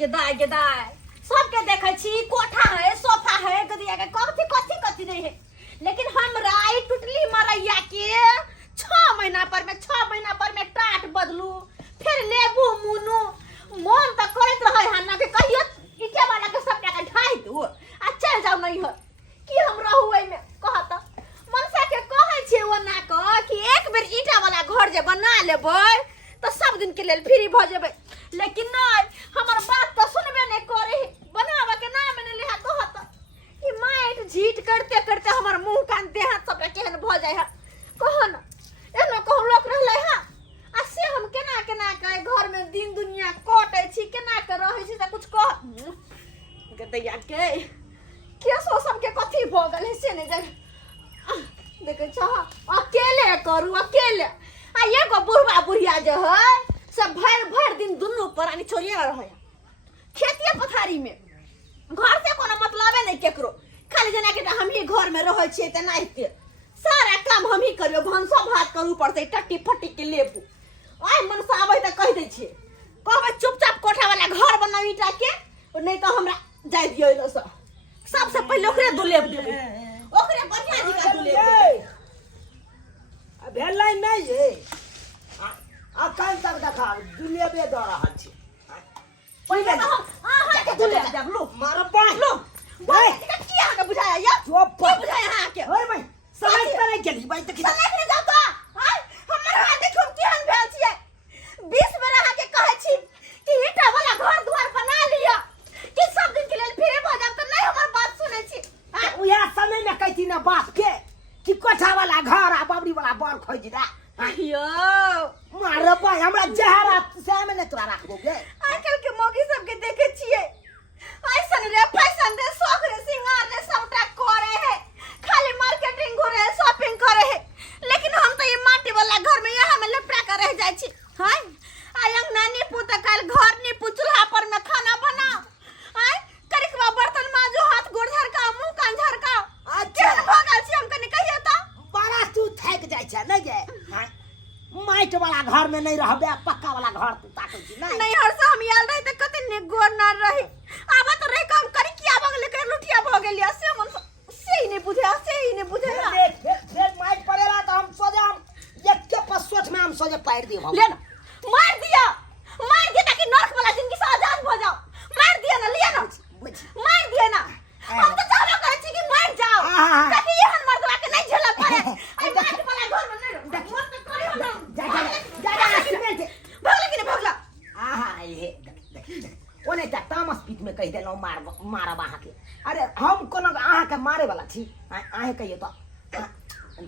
गेदाय गेदाय सबके देखे छी कोठा है सोफा है गदिया के कथी कथी कथी नहीं है, लेकिन हमरा ई टुटली मरैया के 6 महीना पर में टाट बदलू फिर लेबू मुनू मन त करत रहे हन्ना के कहियो इटे वाला के सब के ढाई दू आ चल जाऊ नहीं हो कि हम रहू एमे कहत मनसा के कहै छै ओना क कि एक बेर ईटा वाला घर जे बना लेबै तो सब दिन के लेल फ्री भ जेबै, लेकिन नहीं हमर बात तो सुनबे नहीं करे बनावा के नाम ने लेहा कहत कि माइट झीट करते करते हमर मुंह कान देह सब केहन भ जाय है कहो न एनो कहू लोक रहले है आ से हम केना केना के घर में दिन दुनिया कटै छी केना के रहै छी त कुछ कह गदैया के सो सब के कथी भ गेल है से नहीं जान देखे छ अकेले करू अकेले आ एगो बुढ़वा बुढ़िया जो है सब भर दिन दुनू प्राणी छोड़िए रहे खेतिए पथारी में घर से कोनो मतलबे नहीं केकरो खाली जना के हम ही घर में रहे छिए त नहीं सारा काम हम ही करियो भंसा भात करू पड़ते टट्टी फट्टी के लेबू आय मन से आबै त कह दै छी कहबै चुपचाप कोठा वाला घर बनाऊ ईटा के नहीं तो हमरा जाय दियो इनो सबसे पहले ओकरे दुलेब देबे ओकरे बढ़िया जी का दुलेब देबे भेलै नहीं ये अखन तक देखा दुलेबे द रहल छी पहिले अहाँ के दुलेब देब लो मार पाई लो भाई की अहाँ के बुझाया या चुप की बुझाया अहाँ के होय भाई समझ करे गेली भाई त समझ नहीं जाऊ त हां हमर हाथ देखो केहन भेल छियै 20 बेर अहाँ के कहै छी कि ईटा वाला घर द्वार बना लिया कि सब दिन के लेल फिरे भ जाब त नहीं हमर बात सुनै छी हां उया समय में कहती ना बाप के कि कोठा वाला घर आ बाबरी वाला बर खोज दे अयो मार पाई हमरा जहरा से में ने तोरा राखबोगे आजकल के मौगी सब के देखे छियै ऐसन रे फैशन रे शौक रे सिंगार रे सबटा करे है खाली मार्केटिंग करे है शॉपिंग करे है, लेकिन हम तो ये माटी वाला घर में यहाँ में लपटा कर रह जाय छी हां आयंग नानी पुत काल घर नी चूल्हा पर में खाना बनाओ हां करिकवा बर्तन माजो हाथ गोड़ झरका मुंह कान झरका केहन भगल छी हम कनी कहियो त बड़ा तू थक जाय छ नहीं गे हां माइट वाला घर में नहीं रहबे पक्का वाला घर तू ताकै छी नहीं हर से हम याल रही त कते ने गोर ना रही आबा तो रे काम करी किया भगले के लुटिया भ गेलिया से मन से ही नहीं बुझे फिर माइट पड़ेला तो हम सोजे हम एक के पसोच में हम सोजे पैर देब हम ले ना मार दिया ताकि नरक वाला जिंदगी से आजाद हो जाओ मार दिया ना लिया ना मार दिया ना हम तो चाहबे करे छी कि मर जाओ ताकि ये हन मर्दवा के नहीं झेला पड़े आई माइट वाला घर में नहीं रहो मत करियो ना भगला कि नहीं भगला ये ओने त तामस पीट में कह देलो मारब अहाँ के अरे हम कोनो अहाँ के मारे वाला छी अहाँ कहियो तो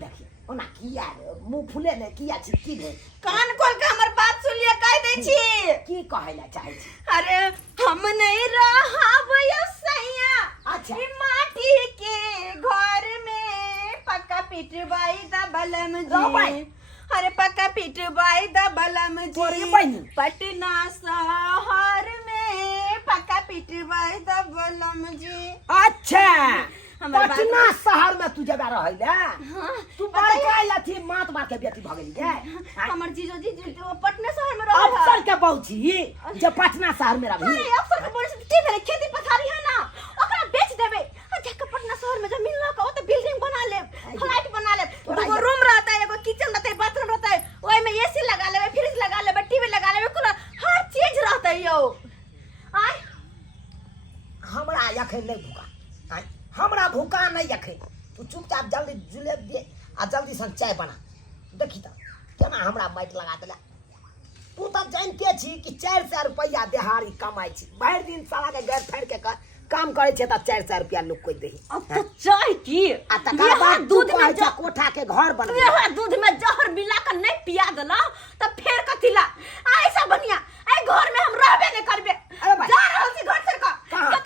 देखिए ओना किया मुंह फुले ने किया छी की भे कान खोल के हमर बात सुन लिया कह दे छी की कहैला चाहे छी अरे हम नहीं रहब यो सैया अच्छा ई माटी के घर में पक्का पिटवाई द बलम जी अरे पक्का पिटवाई द बलम जी पटना शहर में पक्का पिटवाई द बलम जी अच्छा पटना शहर में तू जब रहैला तू बड़का लथी मात मार के बेटी भ गेली के हमर जीजो जी पटना शहर में रहै अफसर के बहुची जे पटना शहर में रहै अरे अफसर के बोले से की भेले खेती पथारी है ना ओकरा बेच देबे आ जाके पटना शहर में जमीन ल के ओते बिल्डिंग बना ले फ्लैट बना ले एगो रूम रहता है एगो किचन रहता है बाथरूम रहता है ओय में एसी लगा लेबे फ्रिज लगा लेबे टीवी लगा लेबे कूलर हर चीज रहता है यो आय हमरा यखन नहीं भूखा हमरा भूखा नहीं यखन तू चुपचाप जल्दी जुलेब दे आ जल्दी सन चाय बना देखी त केना हमरा माइट लगा देला तू त जानते छी कि 400 रुपया दिहाड़ी कमाई छी भर दिन साला के घर फेर के काम करे छे त 400 रुपया लोग कोई देही अब तो चाय की आ तकर बाद दूध में कोठा के घर बनबे ये दूध में जहर मिला कर नहीं पिया देला त फेर कथी ला ऐसा बनिया ए घर में हम रहबे नहीं करबे जा रहल छी घर से का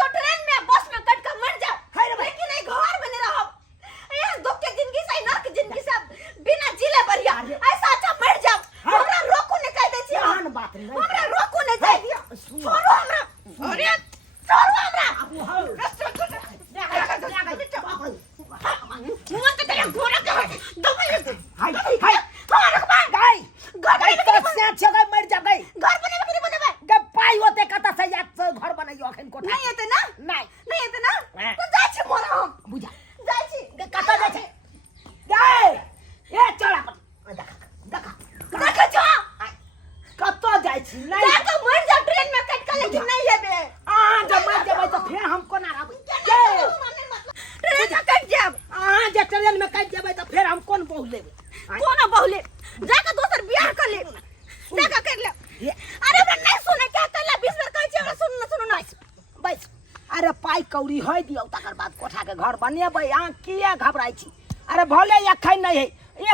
तो ट्रेन में बस में कट कर मर जा लेकिन नहीं घर में नहीं रहब ये दुख के जिंदगी से नरक जिंदगी से बिना जिले बढ़िया ऐसा अच्छा मर जाओ हमरा रोको नहीं कह दे छी आन बात नहीं हमरा रोको नहीं कह दिया छोड़ो हमरा अरे छोड़ो हमरा मुंह तो तेरे घोड़ा के दबे हाय हाय गाय गाय तो से मर जा गई घर बने के नहीं बने पाई होते कता से नहीं अखन कोठा नहीं एते ना नहीं नहीं एते ना हाँ। तो जाय छी मोर हम बुझा जाय छी कत जाय छै जाय ए चला देखा देखा देखै छ कत जाय छी नहीं जाके मर जा ट्रेन में कट के लेकिन नहीं हेबे जब मर जेबै तो फिर हम कोना रहबै ट्रेन में कट जाब जे ट्रेन में कट जेबै तो फिर हम कोन बहु लेबै कोना बहुले जाके दोसर बियाह कर ले जाके कर ले अरे हमरा नहीं सुने क्या कहला 20 बार कहै छी हमरा सुन नहीं बस अरे पाई कौड़ी होय दियौ तकर बाद कोठा के घर बनेबै अहाँ किया घबराई छी अरे भले एखन नहीं है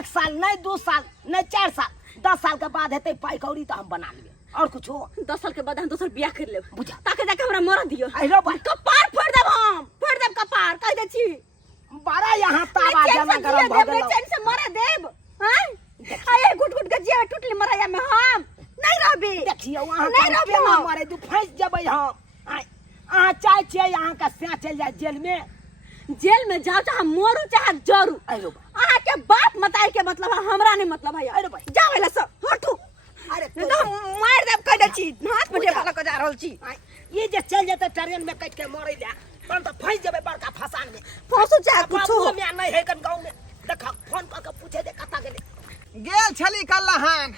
1 साल नहीं 2 साल नहीं 4 साल 10 साल के बाद हेतै पाई कौड़ी तो हम बना लेबै और कुछ हो 10 साल के बाद हम दोसर बियाह कर लेब बुझा ताके जाके हमरा मर दियो अहिरो बा कपार फोड़ देब हम फोड़ देब कपार कह दे छी बड़ा यहाँ तावा जमा गरम भ गेल चैन से मरे देब हैं आए गुट गुट के जीवा टूटली मरैया में हम नहीं रहबी देखियो अहाँ नहीं रहबी हम मारे दू फंस जेबै हम अहाँ चाहे छियै अहाँ के से चल जाय जेल में जाओ चाहे मोरू चाहे जरू अहिरो अहाँ के बाप मताई के मतलब है हमरा नहीं मतलब है अरे भाई जाओ एला सब हटू अरे नहीं तो मार देब कह दे छी हाथ में वाला को जा रहल छी ये जे चल जेतै ट्रेन में कट के मरै ले तहन तो फंस जेबै बड़का फसान में फंसू चाहे कुछो में नहीं है कन गांव में देखा फोन कर के पूछे दे कता गेले गेल छली कल्लाहन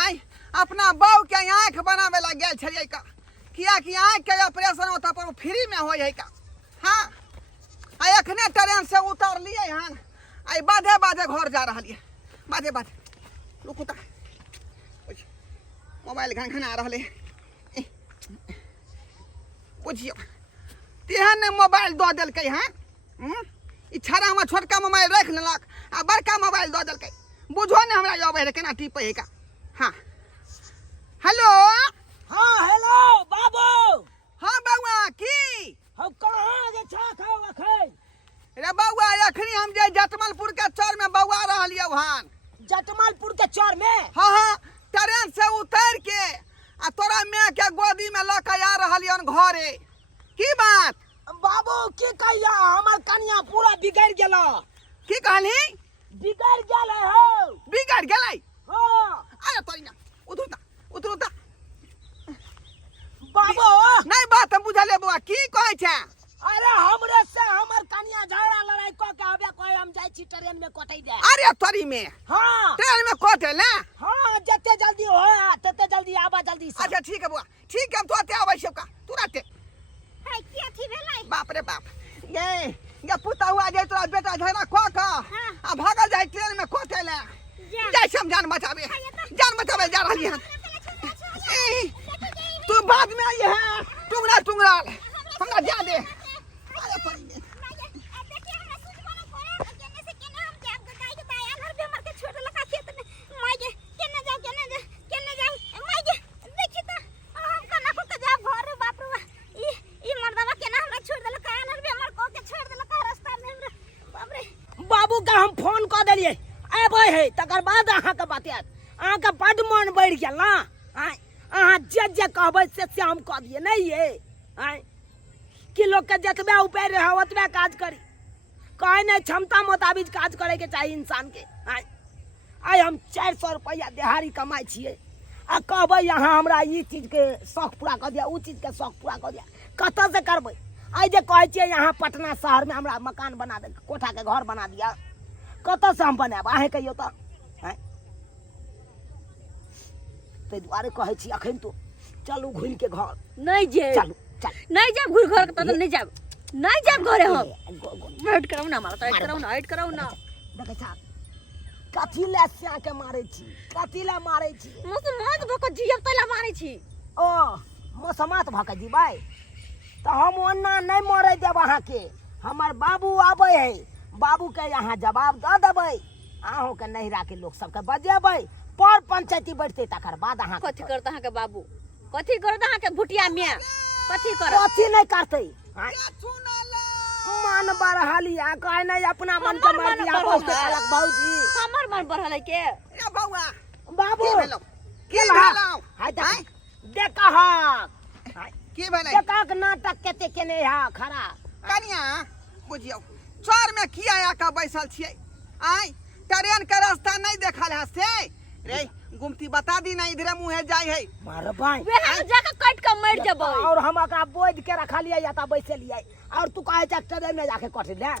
आई अपना बहू के आँख बनावे ला गेल छलिए का किया कि आँख के ऑपरेशन होता पर फ्री में होय है का हाँ आई अखने ट्रेन से उतर लिए हन आई बाधे बाधे घर जा रही है बाधे बाधे रुकू ता मोबाइल घन घन आ रहा है बुझियो तेहन ने मोबाइल दो दिलकै हैं ई छड़ा में छोटका मोबाइल रख लेलक आ बड़का मोबाइल दो दिलकै बुझो ने हमरा अबै रे केना टिपै है का हाँ हेलो हां हेलो बाबू हाँ बउआ की हम कहां जे छा खाओ अखै रे बउआ अखनी हम जे जटमलपुर के चौर में बउआ रहलियै हन जटमलपुर के चौर में हाँ हाँ ट्रेन से उतर के आ तोरा माँ के गोदी में ल के आ रहलियन घरे की बात बाबू की कहिया हमर कन्या पूरा बिगड़ गेलो की कहली बिगड़ गेल हो बिगड़ गेलै हां अरे तोरी ना उतरू ता बाबू नहीं बात हम बुझले बुआ की कहै छै अरे हमरे से हमर कन्या झगड़ा लड़ाई क के आबे कोई हम जाय छी ट्रेन में कटै दे अरे तोरी में हां ट्रेन में कटे ले हां जते जल्दी हो तते जल्दी आबा जल्दी से अच्छा ठीक है बुआ ठीक है हम तो आते आबै छै का तुरंत हाय की अथी भेलै बाप रे बाप ये पुता हुआ जे तोरा बेटा झगड़ा क के आ भागल जाय ट्रेन में कटे ले जाय हम जान बचावे जा रहली हन तू बाद में आई है टुंगरा हमरा जा दे अरे तोरी में बाबू का हम फोन कर देलिए अबै है तकर बाद अहाँ के बतियात अहाँ के बड मन बढ़ गेल ना अहाँ जे कहबै से हम कह दिए नहीं ये कि लोग के जतबे ऊपर रहे ओतबे काज करी कहे नहीं क्षमता मुताबिक काज करे के चाहिए इंसान के आई हम 400 रुपया दिहाड़ी कमाई छिए आ कहबै यहाँ हमरा ई चीज के शौक पूरा कर दिया उ चीज के शौक पूरा कर दिया कत से करबै आई जे कहै छियै यहाँ पटना शहर में हमरा मकान बना दे कोठा के घर बना दिया कत से हम बनाब अहें कहियो तो ते दुआरे कहै छी अखन तो चलू घुम के घर नहीं जे चलू चल नहीं जाब घुर घर के नहीं जाब घरे हम हट कराऊ ना हमारा तो हट कराऊ ना देखे छा कथी ले स्या के मारै छी कथी ले मारै छी मुस मत भक जियब तला मारै छी ओ मसमात भक जीबै तो हम ओन्ना नहीं मरे देब अहाँ के हमर बाबू आबै है बाबू के यहाँ जवाब दऽ देबै अहों के नहिरा के लोग सब के बजेबै पर पंचायती बैठते तकर बाद अहाँ कथी करत अहाँ के बाबू कथी करत अहाँ के भुटिया में कथी करत कथी नहीं करतै मन बढ़लिया कहे नहीं अपना मन के मर्जी आपस के अलग भौजी हमर मन बढ़ल है के ए बउआ बाबू की भेलौ हाय देखा की भेलै देखा नाटक केते केने है खड़ा कनिया बुझियो चौर में किया आका बैसल छियै आई ट्रेन के रास्ता नहीं देखल है से रे गुमती बता दी ना इधरे मुँहे जाय है मार भाई वे हम जाके काट के मर जब और हम एकरा बोझ के रखा लिया या ता बैसे लिया और तू कहे ट्रेन में जाके कट ले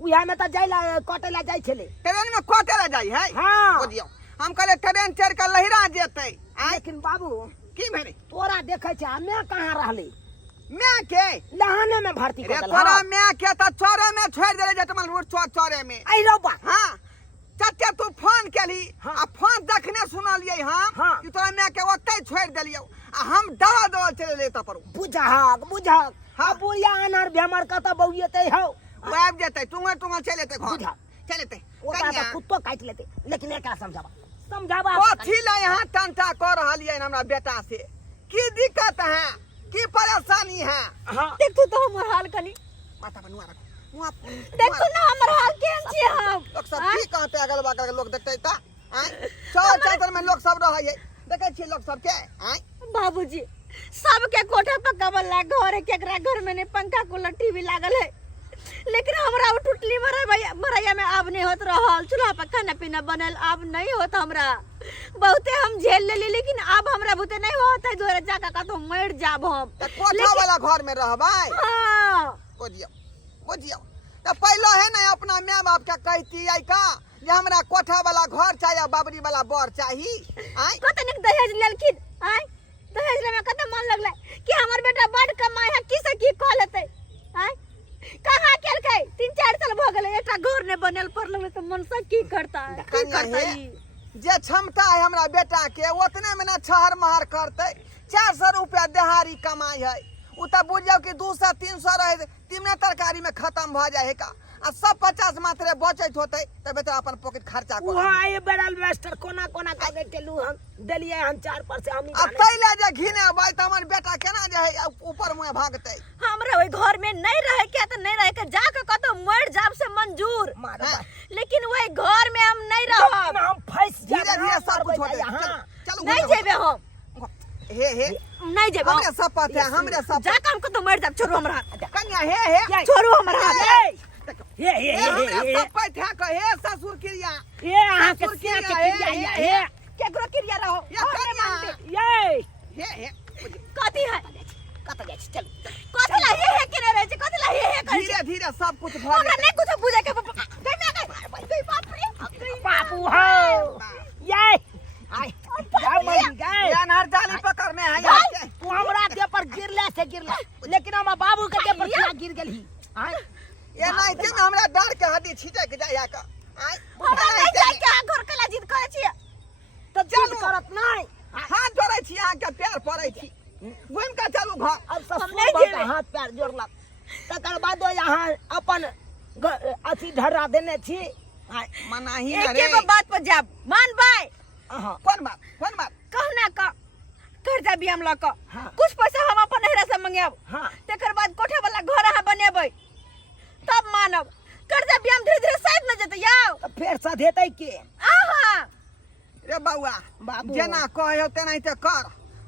उहा में तो जाइला कटे ला जाय छले ट्रेन में कटे ला जाय है हाँ बुझियो हम कहले ट्रेन चढ़ के लहिरा जेतै लेकिन बाबू की भेलै तोरा देखे छ मैं कहाँ रहले मैं के लहाने में भर्ती रे कर देला तोरा मैं के त चोरे में छोड़ देले जतमल रोड चोरे में आई रोबा हां चटे तू फोन केली हाँ। आ फोन देखने सुनलिए हम हाँ। कि तोरा मैं के ओतै छोड़ देलियो आ हम दवा चले ले त परो बुझक हाँ बुढ़िया अनार बेमार का तो बउएते हो आब जेतै तुंगे चले ते घर बुझा। चले ते ओकरा तो कुत्तो काट लेते लेकिन एकरा समझावा कथी ला यहाँ टंटा कर रहलिए हमरा बेटा से की दिक्कत है की परेशानी है हाँ देख तू तो हमर हाल कनी माथा पर नुआ रख मुआ देख तू ना हमर हाल केहन छी हम लोग सब की कहते अगल बगल के लोग देखते ता चौर में लोग सब रहे देखे छी लोग सब के बाबूजी सबके कोठा पक्का वाला घर है केकरा घर में नहीं पंखा कूलर टीवी लागल है लेकिन हमरा वो टुटली मरैया में अब नहीं होत रहल चूल्हा पर खाना पीना बनल अब नहीं होत हमरा बहुते हम झेल लेली लेकिन अब हमरा बुते नहीं होत है दोरे जाका का तो मर जाब हम कोठा वाला घर में रहबै हां बुझियो तो पहले है ना अपना माँ बाप के कहती आई का जे हमरा कोठा वाला घर चाहिए बाबरी वाला बर चाहिए कतनिक दहेज लेलखिन आय दहेज ले में कत मन लगले कि हमर बेटा बड़ कमाई है की से की क लेते आय कहां केलकै 3-4 साल भ गेलै एकटा घर ने बनल पर लगले त मन से की करता है की करता है जे क्षमता है हमरा बेटा के उतने में ना छहर महर करते 400 रुपया देहारी कमाई है उ त बुझियो कि 200-300 रहे तीने तरकारी में खत्म भ जाए है का आ सब 50 मात्रे बचत होते त बेटा अपन पॉकेट खर्चा कर वहां ये बेरल वेस्टर कोना का के टेलू हम देलिए हम 4 पर से हम आ तैले जे घिने बाई त हमर बेटा केना जे है ऊपर मुंह भागते हमरा ओइ घर में नहीं रहे के त नहीं रहे के जाके कतो मर जाब से मंजूर लेकिन ओइ घर में हम नहीं रहब हम फंस धीरे धीरे सब कुछ होते चलो नहीं जेबे हम हे नहीं जेबे हमरे सब पते हमरे सब जाके हम कतो मर जाब छोड़ू हमरा कन्या हे छोड़ू हमरा ये हमरे सब पते के हे ससुर क्रिया ये आहा के क्या के ये केकरो क्रिया रहो या कन्या ये हे कथी है कत जाय चल कथी ला हे केने रहे छै कथी ला हे कर धीरे धीरे सब कुछ भ हमरा जाए नहीं कुछ बुझे के बाप रे बापू हो ये आई जा मर गए ये अनार जाली पकड़ने है यहाँ तू हमरा दे पर गिरला से गिरला लेकिन हम बाबू के दे पर क्या गिर गेली हां ये नहीं के हमरा डर के हड्डी छीटे के जाया का हमरा नहीं जाय के घर कला जिद करे छी तो जिद करत नहीं हाथ जोड़े छी यहाँ के पैर पड़े छी घूम के चलू घर अब हम नहीं ससुर जेबे। हाथ पैर जोड़लक तकर बाद यहाँ अपन अथी ढरा देने छी मनाही एक रे एगो बात पर जाब मान भाई हां कौन बात कहना का कर्जा भी हम लक हाँ। कुछ पैसा हम अपन नहरा से मंगाब हां तेकर बाद कोठा वाला घर अहाँ बनेबै तब मानब कर्जा भी हम धीरे धीरे साइड न जेतै याओ तो फिर सधेतै के आहा रे बउआ बाबू। जेना कहे तेना ते कर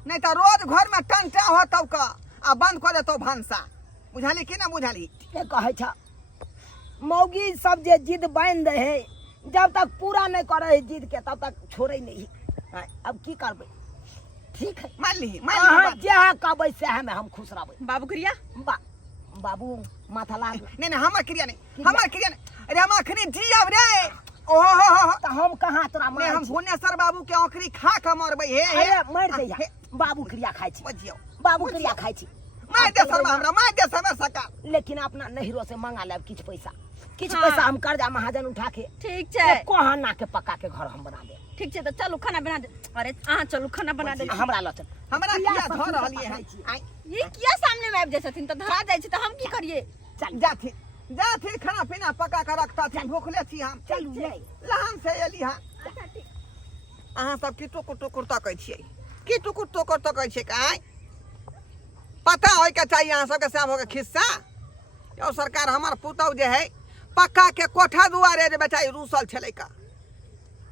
नहीं तो रोज घर में टंटा होतौ का आ बंद कर देतौ भंसा बुझाली कि ना बुझाली के कहे छ मौगी सब जे जिद बांध दे है जब तक पूरा नहीं करे है जिद के तब तक छोड़े नहीं है अब की करबे ठीक है मान ली अहाँ बात। जे कहबै से हम खुश रहबै बाबू करिया बाबू माथा लाग नहीं हमर क्रिया नहीं अरे हम अखनी जियब रे ओहो तो हम कहाँ तोरा नहीं मार हम भुवनेश्वर बाबू के आखरी खा के मरबै हे अरे मर जइया बाबू क्रिया खाइ छी बुझियो बाबू क्रिया खाइ छी मार दे शर्मा हमरा मार दे समय सका लेकिन अपना नहिरो से मंगा लेब किछ पैसा किछ हाँ। पैसा हम कर्जा महाजन उठा के ठीक छै कोहना के पक्का के घर हम बना दे ठीक छै तो चलू खाना बना दे अरे अहाँ चलू खाना बना दे हमरा लचन हमरा किया किया धर ससुर के रहलिए पकाइ छी? है ये किया सामने में आबि जाय छथिन तो धरा जाय छै तो हम की करिए चल जा थी खाना पीना पका के रखता थी भूखले थी हम चलू जाई लहान से एली हां अच्छा ठीक अहाँ सब की टुकुर तकै छियै की टुकुर तकै छियै काई पता होय के चाहिए अहाँ सबके साम हो के खिस्सा यो सरकार हमार पुतौ जे है पक्का के कोठा दुआरे जे बेचारी रूसल छलै का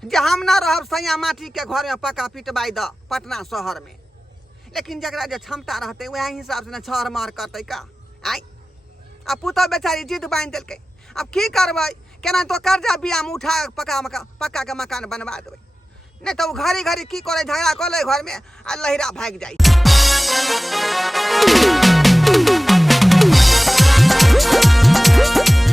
जे हम ना रहब सैया माटी के घर में पक्का पिटबाई द पटना शहर में लेकिन जकरा जे क्षमता रहते वह हिसाब से न छहर मार करते का आई अब पुतौ बेचारी जिद बांध देलकै अब की करबै केना तो कर्जा बियाम उठा पक्का के मकान बनवा देबै नहीं तो घड़ी घड़ी की करे झगड़ा कर ले घर में आ लहिरा भाग जाई।